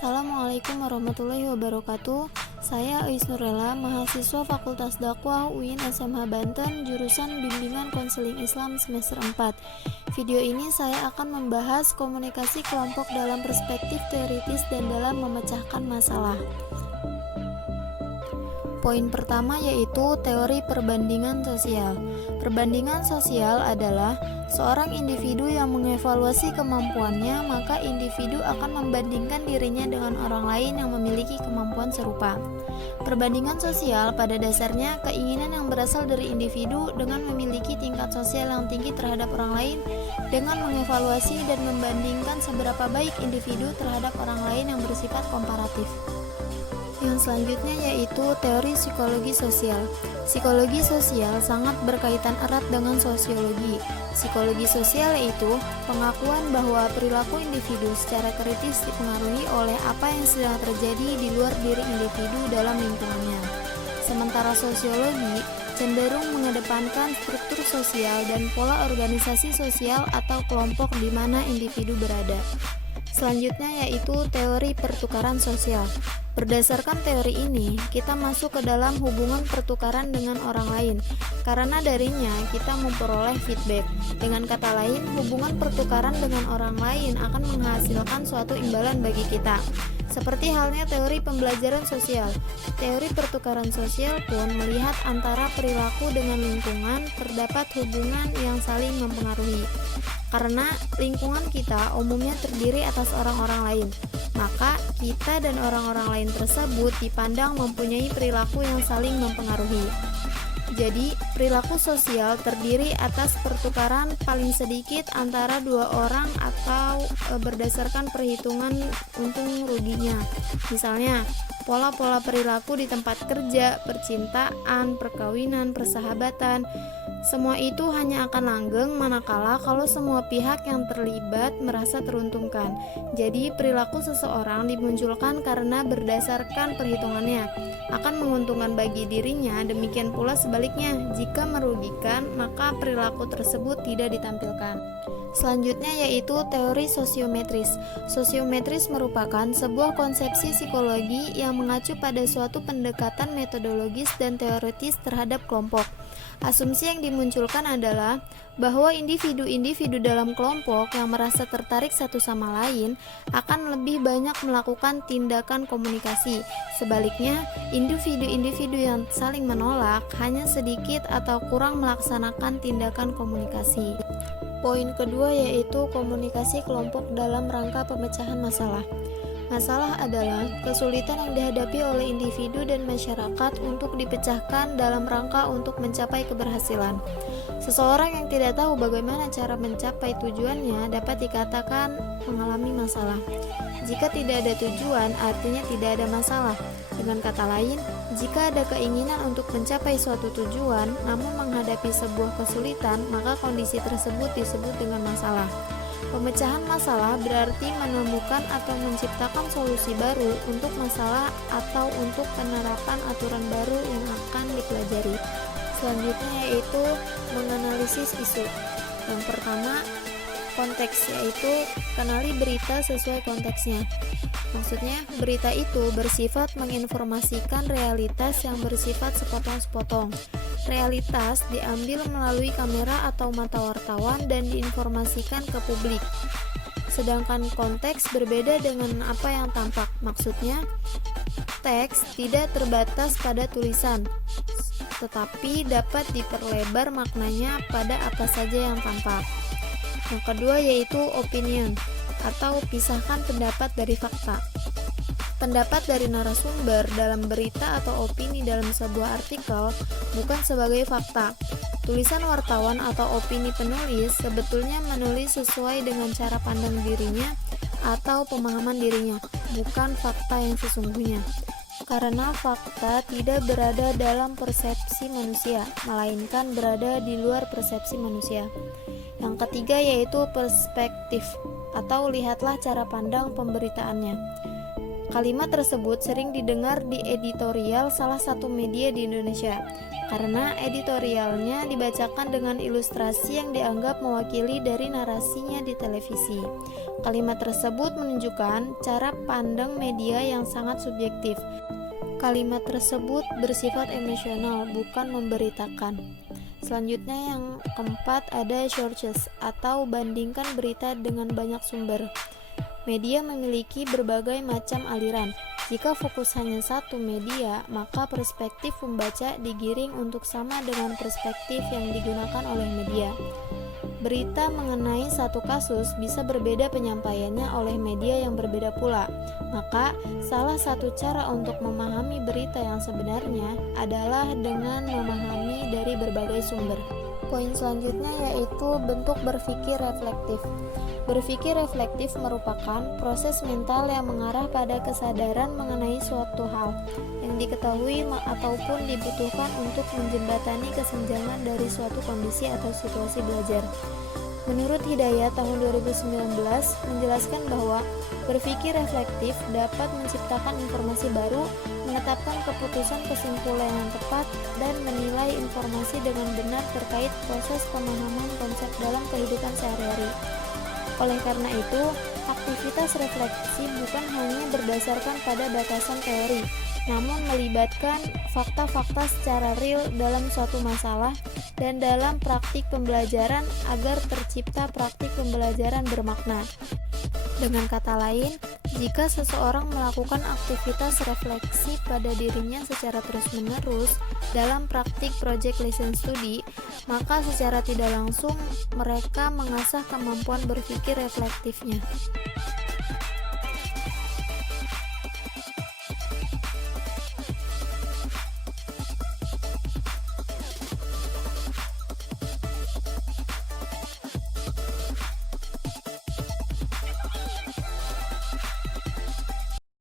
Assalamualaikum warahmatullahi wabarakatuh. Saya Ais Nurella, mahasiswa Fakultas Dakwah UIN SMH Banten, jurusan Bimbingan Konseling Islam semester 4. Video ini saya akan membahas komunikasi kelompok dalam perspektif teoritis dan dalam memecahkan masalah. Poin pertama yaitu teori perbandingan sosial. Perbandingan sosial adalah seorang individu yang mengevaluasi kemampuannya, maka individu akan membandingkan dirinya dengan orang lain yang memiliki kemampuan serupa. Perbandingan sosial pada dasarnya keinginan yang berasal dari individu dengan memiliki tingkat sosial yang tinggi terhadap orang lain dengan mengevaluasi dan membandingkan seberapa baik individu terhadap orang lain yang bersifat komparatif. Yang selanjutnya yaitu teori psikologi sosial. Psikologi sosial sangat berkaitan erat dengan sosiologi. Psikologi sosial yaitu pengakuan bahwa perilaku individu secara kritis dipengaruhi oleh apa yang sedang terjadi di luar diri individu dalam lingkungannya. Sementara sosiologi cenderung mengedepankan struktur sosial dan pola organisasi sosial atau kelompok di mana individu berada. Selanjutnya yaitu teori pertukaran sosial. Berdasarkan teori ini, kita masuk ke dalam hubungan pertukaran dengan orang lain. Karena darinya kita memperoleh feedback. Dengan kata lain, hubungan pertukaran dengan orang lain akan menghasilkan suatu imbalan bagi kita. Seperti halnya teori pembelajaran sosial. Teori pertukaran sosial pun melihat antara perilaku dengan lingkungan terdapat hubungan yang saling mempengaruhi. Karena lingkungan kita umumnya terdiri atas orang-orang lain, maka kita dan orang-orang lain tersebut dipandang mempunyai perilaku yang saling mempengaruhi. Jadi, perilaku sosial terdiri atas pertukaran paling sedikit antara dua orang atau berdasarkan perhitungan untung ruginya. Misalnya, pola-pola perilaku di tempat kerja, percintaan, perkawinan, persahabatan, semua itu hanya akan langgeng manakala kalau semua pihak yang terlibat merasa teruntungkan. Jadi, perilaku seseorang dimunculkan karena berdasarkan perhitungannya akan menguntungkan bagi dirinya, demikian pula sebaliknya, jika merugikan, maka perilaku tersebut tidak ditampilkan. Selanjutnya yaitu teori sosiometris. Sosiometris merupakan sebuah konsepsi psikologi yang mengacu pada suatu pendekatan metodologis dan teoritis terhadap kelompok. Asumsi yang dimunculkan adalah bahwa individu-individu dalam kelompok yang merasa tertarik satu sama lain akan lebih banyak melakukan tindakan komunikasi. Sebaliknya, individu-individu yang saling menolak hanya sedikit atau kurang melaksanakan tindakan komunikasi. Poin kedua yaitu komunikasi kelompok dalam rangka pemecahan masalah. Masalah adalah kesulitan yang dihadapi oleh individu dan masyarakat untuk dipecahkan dalam rangka untuk mencapai keberhasilan. Seseorang yang tidak tahu bagaimana cara mencapai tujuannya dapat dikatakan mengalami masalah. Jika tidak ada tujuan, artinya tidak ada masalah. Dengan kata lain, jika ada keinginan untuk mencapai suatu tujuan, namun menghadapi sebuah kesulitan, maka kondisi tersebut disebut dengan masalah. Pemecahan masalah berarti menemukan atau menciptakan solusi baru untuk masalah atau untuk penerapan aturan baru yang akan dipelajari. Selanjutnya yaitu menganalisis isu. Yang pertama, konteks, yaitu kenali berita sesuai konteksnya. Maksudnya, berita itu bersifat menginformasikan realitas yang bersifat sepotong-sepotong. Realitas diambil melalui kamera atau mata wartawan dan diinformasikan ke publik. Sedangkan konteks berbeda dengan apa yang tampak. Maksudnya, teks tidak terbatas pada tulisan, tetapi dapat diperlebar maknanya pada apa saja yang tampak. Yang kedua yaitu opinion, atau pisahkan pendapat dari fakta. Pendapat dari narasumber dalam berita atau opini dalam sebuah artikel bukan sebagai fakta. Tulisan wartawan atau opini penulis sebetulnya menulis sesuai dengan cara pandang dirinya atau pemahaman dirinya, bukan fakta yang sesungguhnya. Karena fakta tidak berada dalam persepsi manusia, melainkan berada di luar persepsi manusia. Yang ketiga yaitu perspektif, atau lihatlah cara pandang pemberitaannya. Kalimat tersebut sering didengar di editorial salah satu media di Indonesia, karena editorialnya dibacakan dengan ilustrasi yang dianggap mewakili dari narasinya di televisi. Kalimat tersebut menunjukkan cara pandang media yang sangat subjektif. Kalimat tersebut bersifat emosional, bukan memberitakan. Selanjutnya yang keempat ada sources atau bandingkan berita dengan banyak sumber. Media memiliki berbagai macam aliran. Jika fokus hanya satu media, maka perspektif pembaca digiring untuk sama dengan perspektif yang digunakan oleh media. Berita mengenai satu kasus bisa berbeda penyampaiannya oleh media yang berbeda pula. Maka, salah satu cara untuk memahami berita yang sebenarnya adalah dengan memahami dari berbagai sumber. Poin selanjutnya yaitu bentuk berpikir reflektif. Berpikir reflektif merupakan proses mental yang mengarah pada kesadaran mengenai suatu hal yang diketahui ataupun dibutuhkan untuk menjembatani kesenjangan dari suatu kondisi atau situasi belajar. Menurut Hidayat tahun 2019 menjelaskan bahwa berpikir reflektif dapat menciptakan informasi baru, menetapkan keputusan kesimpulan yang tepat, dan menilai informasi dengan benar terkait proses pemahaman konsep dalam kehidupan sehari-hari. Oleh karena itu, aktivitas refleksi bukan hanya berdasarkan pada batasan teori, namun melibatkan fakta-fakta secara real dalam suatu masalah dan dalam praktik pembelajaran agar tercipta praktik pembelajaran bermakna. Dengan kata lain, jika seseorang melakukan aktivitas refleksi pada dirinya secara terus-menerus dalam praktik project listen study, maka secara tidak langsung mereka mengasah kemampuan berpikir reflektifnya.